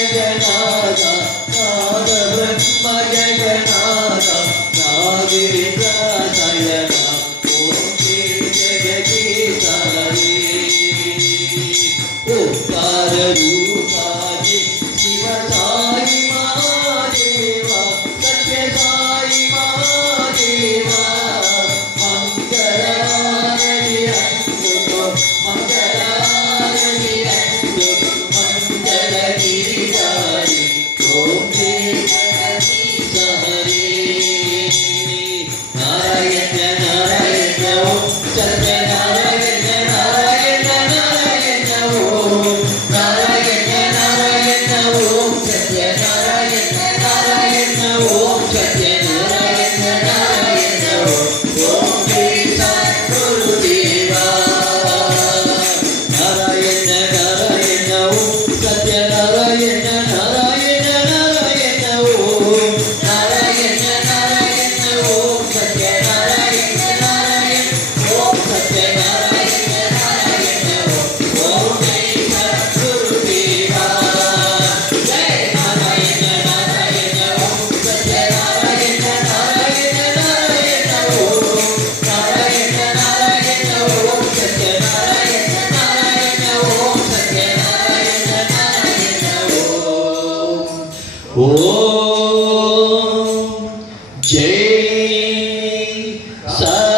जगन्नाथ नाद ब्रह्म जगन्नाथ नागेन्द्र शयन ओम श्री जगदीश हरे ओंकार रूपाजी शिव साई महादेवा सत्य साई महादेवा मंगलारति अंतु मंगलारति अंतु मंगल गिरिधारी ओम श्री जगदीश हरे नारायण नारायण ओम सत्य नारायण नारायण नारायण ओम नारायण नारायण ओम सत्य नारायण नारायण ओम सत्य नारायण नारायण ओम श्री सद्गुरुदेवा नारायण नारायण ओम सत्य नारायण नारायण नारायण ओम नारायण नारायण ओम सत्य नारायण नारायण ओम सत्य नारायण नारायण ओम श्री सद्गुरुदेवा जय नारायण नारायण ओम सत्य नारायण नारायण नारायण ओम नारायण नारायण ओम सत्य नारायण नारायण ओम सत्य नारायण नारायण ओम जय सा